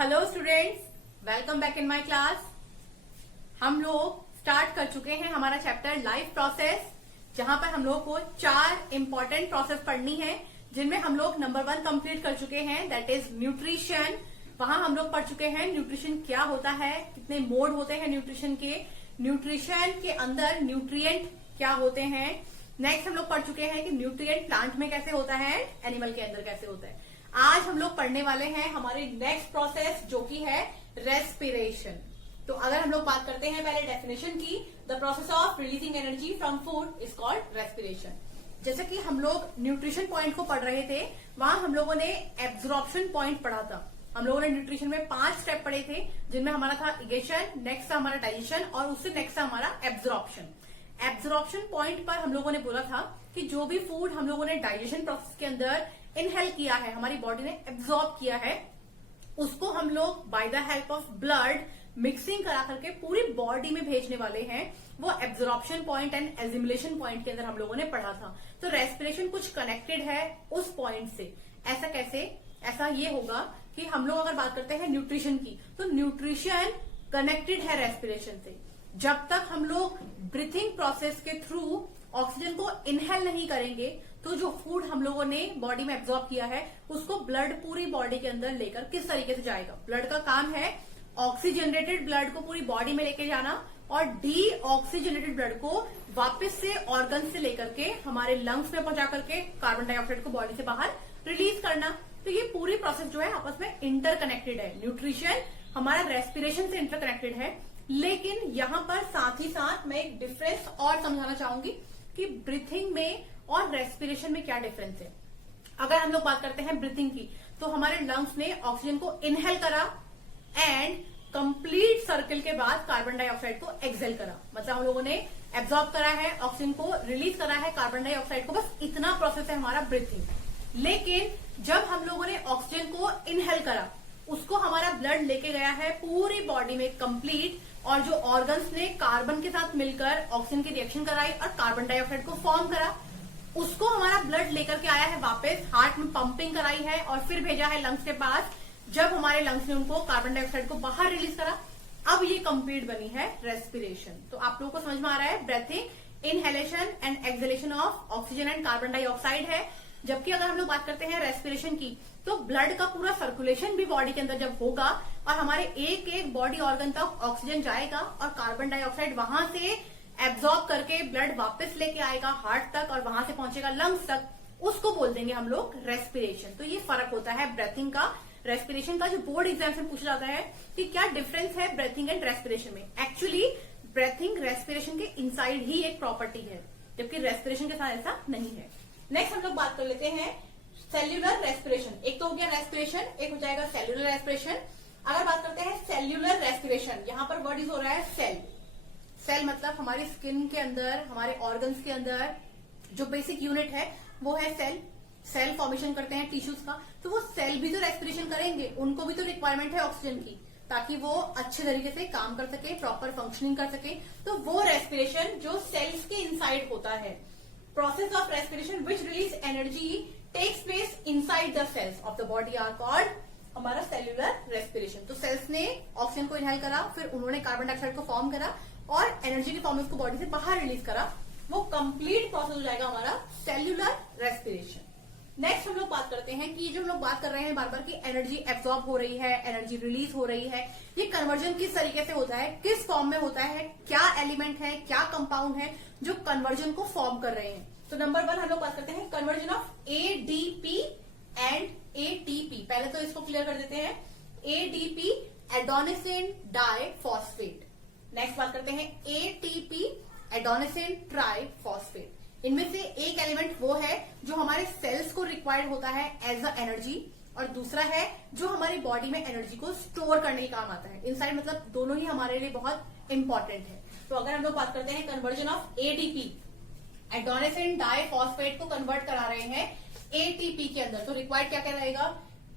Hello students, welcome back in my class. हम लोग start कर चुके हैं हमारा चैप्टर लाइफ प्रोसेस, जहां पर हम लोग को 4 इंपॉर्टेंट प्रोसेस पढ़नी है, जिनमें हम लोग नंबर 1 कंप्लीट कर चुके हैं, दैट इज न्यूट्रिशन। वहां हम लोग पढ़ चुके हैं न्यूट्रिशन क्या होता है, कितने मोड होते हैं न्यूट्रिशन के, न्यूट्रिशन के अंदर न्यूट्रिएंट क्या होते हैं। नेक्स्ट हम लोग पढ़ चुके हैं कि न्यूट्रिएंट प्लांट में कैसे होता है, एनिमल के अंदर कैसे होता है। आज हम लोग पढ़ने वाले हैं हमारे नेक्स्ट प्रोसेस, जो कि है रेस्पिरेशन। तो अगर हम लोग बात करते हैं पहले डेफिनेशन की, the process of releasing energy from food is called respiration. जैसे कि हम लोग न्यूट्रिशन पॉइंट को पढ़ रहे थे, वहां हम लोगों ने एब्जॉर्प्शन पॉइंट पढ़ा था। हम लोगों ने न्यूट्रिशन में 5 स्टेप पढ़े थे, जिनमें हमारा था इगेशन, नेक्स्ट था हमारा डाइजेशन और उससे नेक्स्ट था हमारा एब्जॉर्प्शन। एब्जॉर्प्शन पॉइंट पर हम लोगों ने बोला था कि जो भी फूड हम लोगों ने डाइजेशन प्रोसेस के अंदर इनहेल किया है, हमारी बॉडी ने एब्जॉर्ब किया है, उसको हम लोग by the help of blood mixing करा करके पूरी बॉडी में भेजने वाले हैं। वो एब्जॉर्प्शन पॉइंट एंड एजिमुलेशन पॉइंट के अंदर हम लोगों ने पढ़ा था। तो रेस्पिरेशन कुछ कनेक्टेड है उस पॉइंट से। ऐसा कैसे? ऐसा ये होगा कि हम लोग अगर बात करते हैं न्यूट्रिशन की, तो न्यूट्रिशन कनेक्टेड है रेस्पिरेशन से। जब तक हम लोग ब्रीथिंग प्रोसेस के थ्रू ऑक्सीजन को इनहेल नहीं करेंगे, तो जो फूड हम लोगों ने बॉडी में एब्जॉर्ब किया है, उसको ब्लड पूरी बॉडी के अंदर लेकर किस तरीके से जाएगा। ब्लड का काम है ऑक्सीजनरेटेड ब्लड को पूरी बॉडी में लेके जाना और डी ऑक्सीजनेटेड ब्लड को वापस से ऑर्गन से लेकर के हमारे लंग्स में पहुंचा करके कार्बन डाइऑक्साइड को बॉडी से बाहर रिलीज करना। तो ये पूरी प्रोसेस जो है आपस में इंटरकनेक्टेड है। न्यूट्रिशन हमारा रेस्पिरेशन से इंटरकनेक्टेड है। लेकिन यहां पर साथ ही साथ मैं एक डिफरेंस और समझाना चाहूंगी कि ब्रीथिंग में और रेस्पिरेशन में क्या डिफरेंस है। अगर हम लोग बात करते हैं ब्रीथिंग की, तो हमारे लंग्स ने ऑक्सीजन को इनहेल करा एंड कंप्लीट सर्कल के बाद कार्बन डाइऑक्साइड को एक्सेल करा। मतलब हम लोगों ने एब्जॉर्ब करा है, ऑक्सीजन को रिलीज करा है, कार्बन डाइऑक्साइड को, बस इतना प्रोसेस है हमारा ब्रीथिंग। लेकिन जब हम लोगों ने ऑक्सीजन को इनहेल करा, उसको हमारा ब्लड लेके गया है पूरी बॉडी में कंप्लीट, और जो ऑर्गन्स ने कार्बन के साथ मिलकर ऑक्सीजन की रिएक्शन कराई और कार्बन डाइऑक्साइड को फॉर्म करा, उसको हमारा ब्लड लेकर के आया है वापस, हार्ट में पंपिंग कराई है और फिर भेजा है लंग्स के पास। जब हमारे लंग्स ने उनको कार्बन डाइऑक्साइड को बाहर रिलीज करा, अब ये कंप्लीट बनी है रेस्पिरेशन। तो आप लोगों को समझ में आ रहा है, breathing inhalation and exhalation of oxygen and carbon dioxide है। जबकि अगर हम लोग बात करते हैं रेस्पिरेशन की, तो ब्लड का पूरा सर्कुलेशन भी बॉडी के अंदर जब होगा और हमारे एक एक बॉडी ऑर्गन तक ऑक्सीजन जाएगा और कार्बन डाइऑक्साइड वहां से एब्जॉर्ब करके ब्लड वापस लेके आएगा हार्ट तक और वहां से पहुंचेगा लंग्स तक, उसको बोल देंगे हम लोग रेस्पिरेशन। तो ये फर्क होता है ब्रेथिंग का रेस्पिरेशन का। जो बोर्ड एग्जाम से पूछा जाता है कि क्या डिफरेंस है ब्रेथिंग एंड रेस्पिरेशन में, एक्चुअली ब्रेथिंग रेस्पिरेशन के इनसाइड ही एक प्रॉपर्टी है, जबकि रेस्पिरेशन के साथ ऐसा नहीं है। नेक्स्ट हम लोग बात कर लेते हैं सेल्यूलर रेस्पिरेशन। एक तो हो गया रेस्पिरेशन, एक हो जाएगा सेल्यूलर रेस्पिरेशन। अगर बात करते हैं सेल्यूलर रेस्पिरेशन, यहां पर वर्ड यूज हो रहा है सेल। सेल मतलब हमारी स्किन के अंदर, हमारे ऑर्गन्स के अंदर जो बेसिक यूनिट है वो है सेल। सेल फॉर्मेशन करते हैं टिश्यूज का, तो वो सेल भी तो रेस्पिरेशन करेंगे, उनको भी तो रिक्वायरमेंट है ऑक्सीजन की, ताकि वो अच्छे तरीके से काम कर सके, प्रॉपर फंक्शनिंग कर सके। तो वो रेस्पिरेशन जो सेल्स के इनसाइड होता है, process of respiration which release energy takes place inside the cells of the body are called हमारा सेल्यूलर रेस्पिरेशन। तो सेल्स ने ऑक्सीजन को इनहेल करा, फिर उन्होंने कार्बन डाइऑक्साइड को फॉर्म करा और एनर्जी के फॉर्म में उसको बॉडी से बाहर रिलीज करा, वो कंप्लीट प्रोसेस हो जाएगा हमारा सेल्यूलर रेस्पिरेशन। नेक्स्ट हम लोग बात करते हैं कि जो हम लोग बात कर रहे हैं बार बार की एनर्जी एब्जॉर्ब हो रही है, एनर्जी रिलीज हो रही है, ये कन्वर्जन किस तरीके से होता है, किस फॉर्म में होता है, क्या एलिमेंट है, क्या कंपाउंड है जो कन्वर्जन को फॉर्म कर रहे हैं। तो नंबर 1 हम लोग बात करते हैं conversion of ADP and ATP. पहले तो इसको क्लियर कर देते हैं, एडीपी एडोनिसिन डाइफॉस्फेट। नेक्स्ट बात करते हैं एटीपी एडोनिसिन ट्राइफॉस्फेट। इनमें से एक एलिमेंट वो है जो हमारे सेल्स को रिक्वायर्ड होता है एज अ एनर्जी, और दूसरा है जो हमारी बॉडी में एनर्जी को स्टोर करने के काम आता है। इनसाइड मतलब दोनों ही हमारे लिए बहुत इंपॉर्टेंट है। तो अगर हम लोग बात करते हैं conversion of ADP, adenosine diphosphate को कन्वर्ट करा रहे हैं एटीपी के अंदर, तो रिक्वायर्ड क्या क्या रहेगा,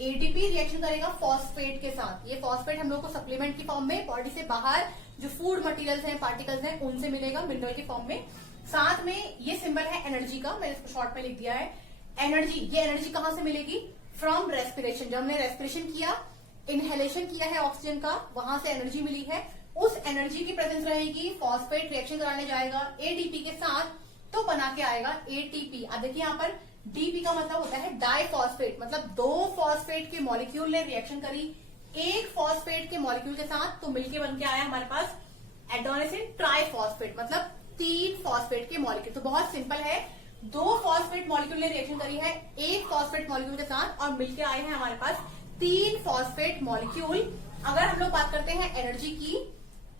एटीपी रिएक्शन करेगा फॉस्फेट के साथ। ये फॉस्फेट हम लोग को सप्लीमेंट की फॉर्म में बॉडी से बाहर जो फूड मटेरियल्स हैं, पार्टिकल्स हैं, उनसे मिलेगा मिनरल की फॉर्म में। साथ में ये सिंबल है एनर्जी का, मैंने इसको शॉर्ट में लिख दिया है एनर्जी। ये एनर्जी कहां से मिलेगी, फ्रॉम रेस्पिरेशन। जब हमने रेस्पिरेशन किया, इनहेलेशन किया है ऑक्सीजन का, वहां से एनर्जी मिली है, उस एनर्जी की प्रेजेंस रहेगी, फॉस्फेट रिएक्शन कराने जाएगा एडीपी के साथ, तो बना के आएगा एटीपी। अब देखिए यहाँ पर डीपी का मतलब होता है डाइफॉस्फेट, मतलब दो फॉस्फेट के मॉलिक्यूल ने रिएक्शन करी एक फॉस्फेट के मॉलिक्यूल के साथ, तो मिलके बन के आया हमारे पास एडेनोसिन ट्राइफॉस्फेट, मतलब 3 फॉस्फेट के मॉलिक्यूल। तो बहुत सिंपल है, 2 फॉस्फेट मॉलिक्यूल ने रिएक्शन करी है एक फॉस्फेट मॉलिक्यूल के साथ और मिलके आए हैं हमारे पास 3 फॉस्फेट मॉलिक्यूल। अगर हम लोग बात करते हैं एनर्जी की,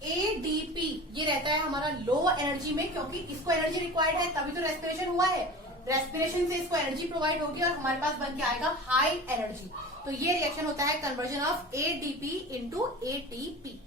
एडीपी ये रहता है हमारा लो एनर्जी में, क्योंकि इसको एनर्जी रिक्वायर्ड है तभी तो रेस्पिरेशन हुआ है, रेस्पिरेशन से इसको एनर्जी प्रोवाइड होगी और हमारे पास बन के आएगा हाई एनर्जी। तो ये रिएक्शन होता है conversion of ADP into ATP.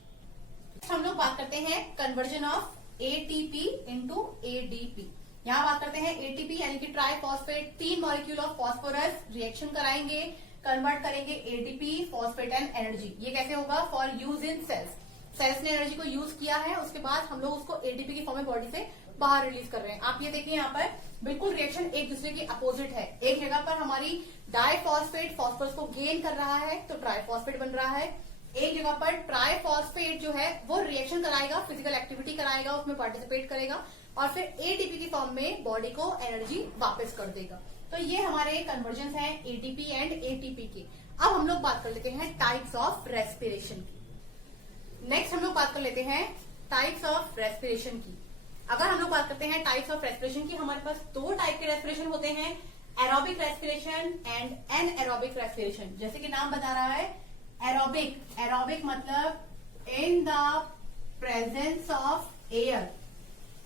हम लोग बात करते हैं conversion of ATP into ADP. यहाँ बात करते हैं एटीपी यानी कि triphosphate, 3 molecule of phosphorus reaction कराएंगे, कन्वर्ट करेंगे एटीपी फॉस्फेट एंड एनर्जी। ये कैसे होगा? For use in cells, cells ने एनर्जी को यूज किया है, उसके बाद हम लोग उसको एटीपी की फॉर्म में बॉडी से बाहर रिलीज कर रहे हैं। आप ये देखिए यहाँ पर बिल्कुल रिएक्शन एक दूसरे के अपोजिट है। एक जगह पर हमारी डाइफॉस्फेट फॉस्फोरस को गेन कर रहा है तो ट्राइफॉस्फेट बन रहा है, एक जगह पर ट्राइफॉस्फेट जो है वो रिएक्शन कराएगा, फिजिकल एक्टिविटी कराएगा, उसमें पार्टिसिपेट करेगा और फिर एटीपी की फॉर्म में बॉडी को एनर्जी वापस कर देगा। तो ये हमारे कन्वर्जन है एटीपी एंड एटीपी के। अब हम लोग बात कर लेते हैं टाइप्स ऑफ रेस्पिरेशन की। नेक्स्ट हम लोग बात कर लेते हैं टाइप्स ऑफ रेस्पिरेशन की। अगर हम लोग बात करते हैं टाइप्स ऑफ रेस्पिरेशन की, हमारे पास 2 टाइप के रेस्पिरेशन होते हैं, aerobic respiration and anaerobic respiration. जैसे कि नाम बता रहा है एरोबिक, एरोबिक मतलब in the presence of air,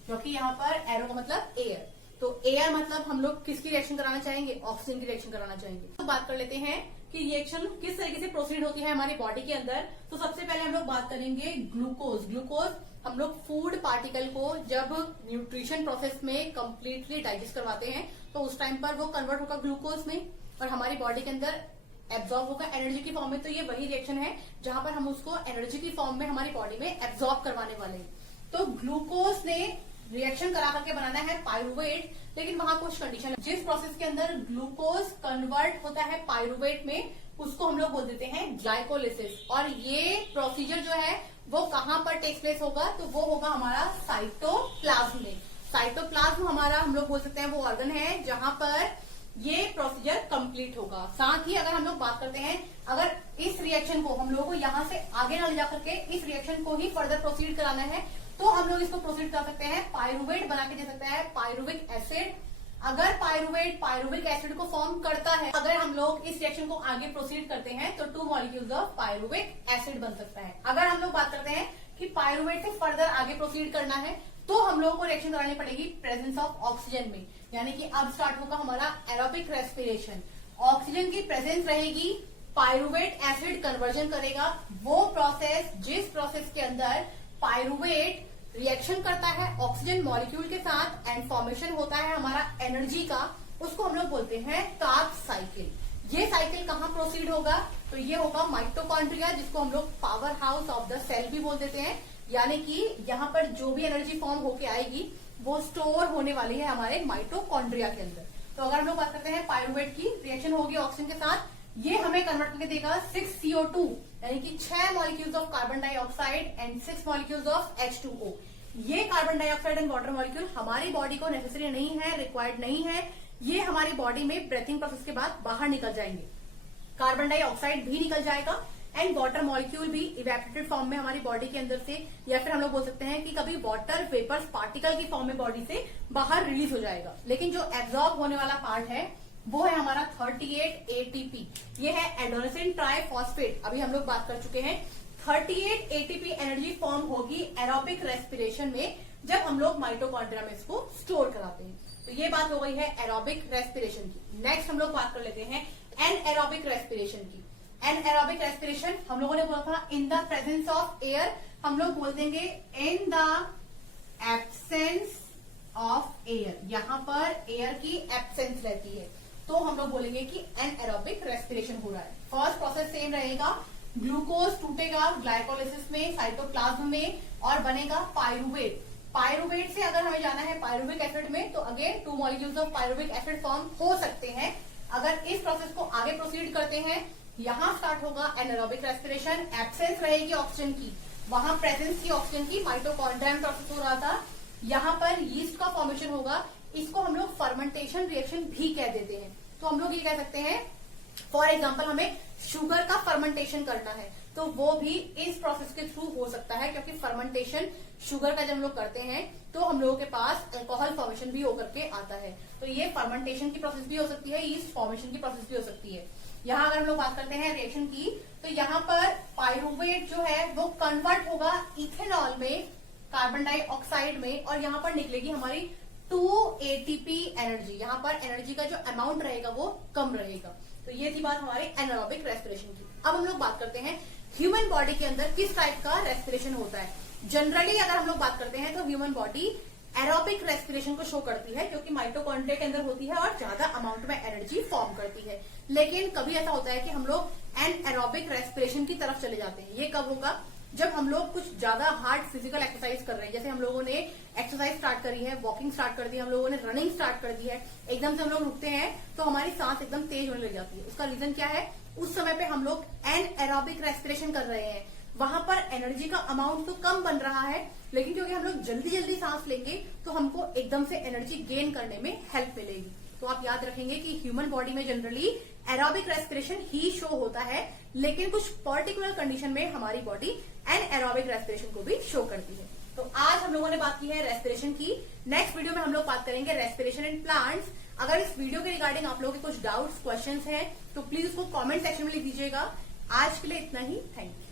क्योंकि यहाँ पर एरो का मतलब एयर, तो एयर मतलब हम लोग किसकी रिएक्शन कराना चाहेंगे? ऑक्सीजन की रिएक्शन कराना चाहेंगे। तो बात कर लेते हैं कि रिएक्शन किस तरीके से प्रोसीड होती है हमारी बॉडी के अंदर। तो सबसे पहले हम लोग बात करेंगे ग्लूकोज। ग्लूकोज हम लोग फूड पार्टिकल को जब न्यूट्रिशन प्रोसेस में कंप्लीटली डाइजेस्ट करवाते हैं तो उस टाइम पर वो कन्वर्ट होगा ग्लूकोज में और हमारी बॉडी के अंदर एब्जॉर्ब होगा एनर्जी की फॉर्म में। तो ये वही रिएक्शन है जहां पर हम उसको एनर्जी की फॉर्म में हमारी बॉडी में एब्जॉर्ब करवाने वाले हैं। तो ग्लूकोज ने रिएक्शन करा करके बनाना है पायरुवेट, लेकिन वहां कुछ कंडीशन है। जिस प्रोसेस के अंदर ग्लूकोज कन्वर्ट होता है पायरुवेट में उसको हम लोग बोल देते हैं ग्लाइकोलिसिस। और ये प्रोसीजर जो है वो कहां पर टेक प्लेस होगा? तो वो होगा हमारा साइटोप्लाज्म में। साइटोप्लाज्म हमारा हम लोग बोल सकते हैं वो ऑर्गन है जहां पर ये प्रोसीजर कंप्लीट होगा। साथ ही अगर हम लोग बात करते हैं, अगर इस रिएक्शन को हम लोगों को यहां से आगे ना ले जा करके इस रिएक्शन को ही फर्दर प्रोसीड कराना है तो हम लोग इसको प्रोसीड कर सकते हैं, पायरुवेट बना के दे सकते हैं, पायरुविक एसिड। अगर पायरुवेट पायरुविक एसिड को फॉर्म करता है, अगर हम लोग इस रिएक्शन को आगे प्रोसीड करते हैं तो 2 मॉलिक्यूल्स ऑफ पायरुविक एसिड बन सकता है। अगर हम लोग बात करते हैं कि पायरुवेट से फर्दर आगे प्रोसीड करना है तो हम लोगों को रिएक्शन करानी पड़ेगी प्रेजेंस ऑफ ऑक्सीजन में, यानी कि अब स्टार्ट होगा हमारा एरोबिक रेस्पिरेशन। ऑक्सीजन की प्रेजेंस रहेगी, पायरुवेट एसिड कन्वर्जन करेगा। वो प्रोसेस जिस प्रोसेस के अंदर पायरुवेट रिएक्शन करता है ऑक्सीजन मॉलिक्यूल के साथ एंड फॉर्मेशन होता है हमारा एनर्जी का, उसको हम लोग बोलते हैं कार्ब साइकिल। ये साइकिल कहाँ प्रोसीड होगा? तो ये होगा माइटोकॉन्ड्रिया, जिसको हम लोग power house of the cell भी बोल देते हैं। यानी कि यहाँ पर जो भी एनर्जी फॉर्म होके आएगी वो स्टोर होने वाली है हमारे माइटोकॉन्ड्रिया के अंदर। तो अगर हम लोग बात करते हैं पायरुवेट की रिएक्शन होगी ऑक्सीजन के साथ, ये हमें कन्वर्ट करके देगा 6CO2 यानी कि 6 molecules of carbon dioxide and 6 molecules of H2O। ये carbon dioxide and water molecule हमारी बॉडी को नेसेसरी नहीं है, रिक्वायर्ड नहीं है, ये हमारी बॉडी में ब्रेथिंग प्रोसेस के बाद बाहर निकल जाएंगे। कार्बन डाइऑक्साइड भी निकल जाएगा एंड वाटर मॉलिक्यूल भी इवेपोरेटेड फॉर्म में हमारी बॉडी के अंदर से, या फिर हम लोग बोल सकते हैं कि कभी वाटर वेपर्स पार्टिकल की फॉर्म में बॉडी से बाहर रिलीज हो जाएगा। लेकिन जो एब्जॉर्ब होने वाला पार्ट है वो है हमारा 38 ATP। ये है एडेनोसिन ट्राइफॉस्फेट। अभी हम लोग बात कर चुके हैं 38 ATP एनर्जी फॉर्म होगी एरोबिक रेस्पिरेशन में जब हम लोग माइटोकॉन्ड्रिया में इसको स्टोर कराते हैं। तो ये बात हो गई है एरोबिक रेस्पिरेशन की। नेक्स्ट हम लोग बात कर लेते हैं एनएरोबिक रेस्पिरेशन की। एनएरोबिक रेस्पिरेशन हम लोगों ने बोला था in the presence of air, हम लोग बोल देंगे in the absence of air. यहाँ पर एयर की एब्सेंस रहती है तो हम लोग बोलेंगे कि एनएरोबिक रेस्पिरेशन हो रहा है। फर्स्ट प्रोसेस सेम रहेगा, ग्लूकोज टूटेगा ग्लाइकोलिसिस में साइटोप्लाज्म में और बनेगा पायरुवेट। पायरुवेट से अगर हमें जाना है पायरुविक एसिड में तो again 2 molecules of pyruvic acid form हो सकते हैं। अगर इस प्रोसेस को आगे प्रोसीड करते हैं यहाँ स्टार्ट होगा एनारोबिक रेस्पिरेशन, एब्सेंस रहेगी ऑक्सीजन की, वहां प्रेजेंस की ऑक्सीजन की, माइटोकॉन्ड्रिया में प्रोसेस हो रहा था, यहाँ पर यीस्ट का फॉर्मेशन होगा, इसको हम लोग फर्मेंटेशन रिएक्शन भी कह देते हैं। तो हम लोग ये कह सकते हैं, फॉर एग्जाम्पल हमें शुगर का फर्मेंटेशन करना है तो वो भी इस प्रोसेस के थ्रू हो सकता है, क्योंकि फर्मेंटेशन शुगर का जब हम लोग करते हैं तो हम लोगों के पास अल्कोहल फॉर्मेशन भी होकर के आता है। तो ये फर्मेंटेशन की प्रोसेस भी हो सकती है, यीस्ट फॉर्मेशन की प्रोसेस भी हो सकती है। यहाँ अगर हम लोग बात करते हैं रिएक्शन की, तो यहाँ पर पायरुवेट जो है वो कन्वर्ट होगा इथेनॉल में, कार्बन डाइऑक्साइड में, और यहाँ पर निकलेगी हमारी 2 ATP एनर्जी। यहाँ पर एनर्जी का जो अमाउंट रहेगा वो कम रहेगा। तो ये थी बात हमारे एनारोबिक रेस्पिरेशन की। अब हम लोग बात करते हैं ह्यूमन बॉडी के अंदर किस टाइप का रेस्पिरेशन होता है। जनरली अगर हम लोग बात करते हैं तो ह्यूमन बॉडी एरोबिक रेस्पिरेशन को शो करती है, क्योंकि माइटोकॉन्ड्रिया के अंदर होती है और ज्यादा अमाउंट में एनर्जी फॉर्म करती है। लेकिन कभी ऐसा होता है कि हम लोग एनएरोबिक रेस्पिरेशन की तरफ चले जाते हैं। ये कब होगा? जब हम लोग कुछ ज्यादा हार्ड फिजिकल एक्सरसाइज कर रहे हैं, जैसे हम लोगों ने एक्सरसाइज स्टार्ट करी है, वॉकिंग स्टार्ट कर दी है, हम लोगों ने रनिंग स्टार्ट कर दी है, एकदम से हम लोग रुकते हैं तो हमारी सांस एकदम तेज होने लग जाती है। उसका रीजन क्या है? उस समय पे हम लोग एनएरोबिक रेस्पिरेशन कर रहे हैं, वहां पर एनर्जी का अमाउंट तो कम बन रहा है, लेकिन क्योंकि हम लोग जल्दी जल्दी सांस लेंगे तो हमको एकदम से एनर्जी गेन करने में हेल्प मिलेगी। तो आप याद रखेंगे कि ह्यूमन बॉडी में जनरली एरोबिक रेस्पिरेशन ही शो होता है, लेकिन कुछ पर्टिकुलर कंडीशन में हमारी बॉडी एनएरोबिक रेस्पिरेशन को भी शो करती है। तो आज हम लोगों ने बात की है रेस्पिरेशन की। नेक्स्ट वीडियो में हम लोग बात करेंगे रेस्पिरेशन इन प्लांट्स। अगर इस वीडियो के रिगार्डिंग आप लोगों के कुछ डाउट्स, क्वेश्चंस हैं तो प्लीज उसको कमेंट सेक्शन में लिख दीजिएगा। आज के लिए इतना ही, थैंक यू।